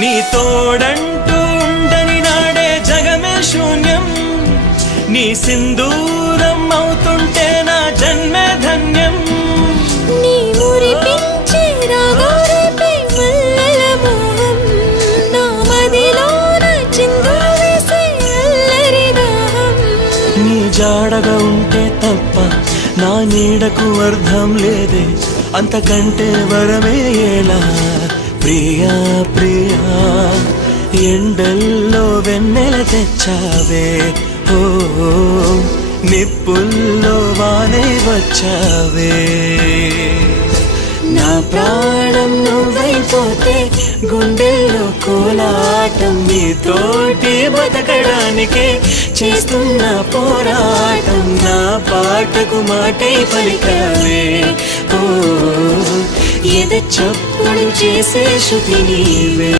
నీ తోడంటూ ఉండని నాడే జగమే శూన్యం, నీ సింధూరం అవుతుంటే నా జన్మే ధన్యం. నీ మురిపించే రాగాలపై మల్లెల మోహం, నా మదిలోన చిందులు వేసే అల్లరి దాహం. నీ జాడగా ఉంటే తప్ప నా నీడకు అర్థం లేదే, అంతకంటే వరమే ఎలా ప్రియా ప్రియా. ఎండల్లో వెన్నెల తెచ్చావే, ఓ నిప్పుల్లో వానే వచ్చావే. నా ప్రాణం నువ్వైపోతే గుండెల్లో కోలాటం, నీతోటి బతకడానికే చేస్తున్న పోరాటం. నా పాటకు మాటే పలికావే, ఓ ఎద చప్పుడు చేసే శృతి నీవే.